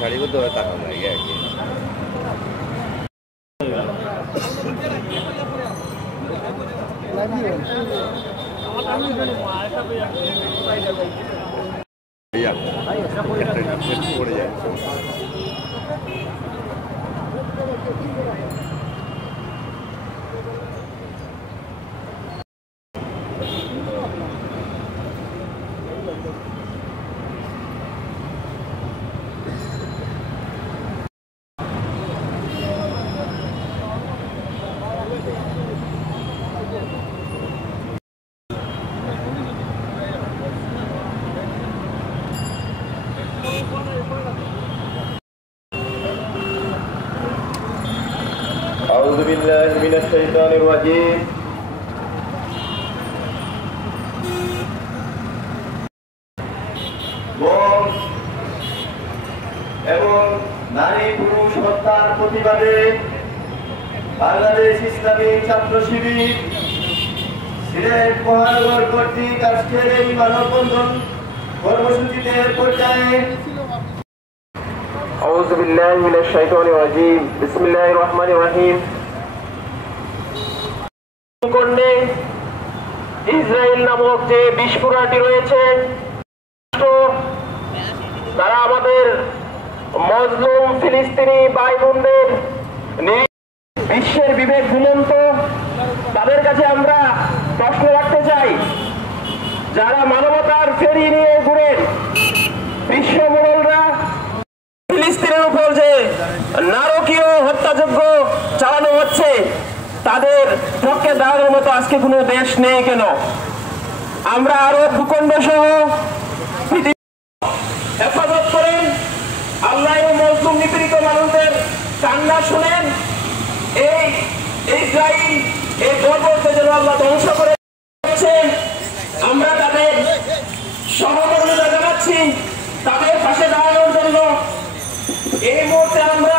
শাড়ি করতে হবে টাকা লাগে আর কি। পড়ে যায় أعوذ بالله من الشيطان الرجيم এবং নারী পুরুষ হত্যার প্রতিবাদে বাংলাদেশ ইসলামী ছাত্র শিবির সিলেট মহানগর কর্তৃক আজকের এই মানববন্ধন কর্মসূচিতে পর্যায়ে আউযু বিল্লাহি মিনাশ শাইতানির রাজীম বিসমিল্লাহির রহমানির রহিম। ইসরায়েল নামক যে বিস্ফোরণটি রয়েছে, তারা আমাদের মজলুম ফিলিস্তিনি ভাই বোনদের বিশ্বের বিবেক ঘুমন্ত। তাদের কাছে আমরা প্রশ্ন রাখতে চাই, যারা মানবতার ফেরি নিয়ে ঘুরেন, বিশ্ব মোড়লরা ফিলিস্তিনের উপর যে নারকীয় হত্যাযজ্ঞ চালানো হচ্ছে, তাদের পক্ষে দাঁড়ানোর মতো আজকে কোনো দেশ নেই কেন? আমরা আরো ভূখণ্ড সহ হেফাজত করেন। আল্লাহ মজলুম নিপীড়িত মানুষদের কান্না শুনেন। এই ইসরায়েল এই বর্বরকে যেন আল্লাহ ধ্বংস করে দিচ্ছেন, আমরা তাদের সহমর্মিতা জানাচ্ছি। তাদের পাশে দাঁড়ানোর জন্য এই মুহূর্তে আমরা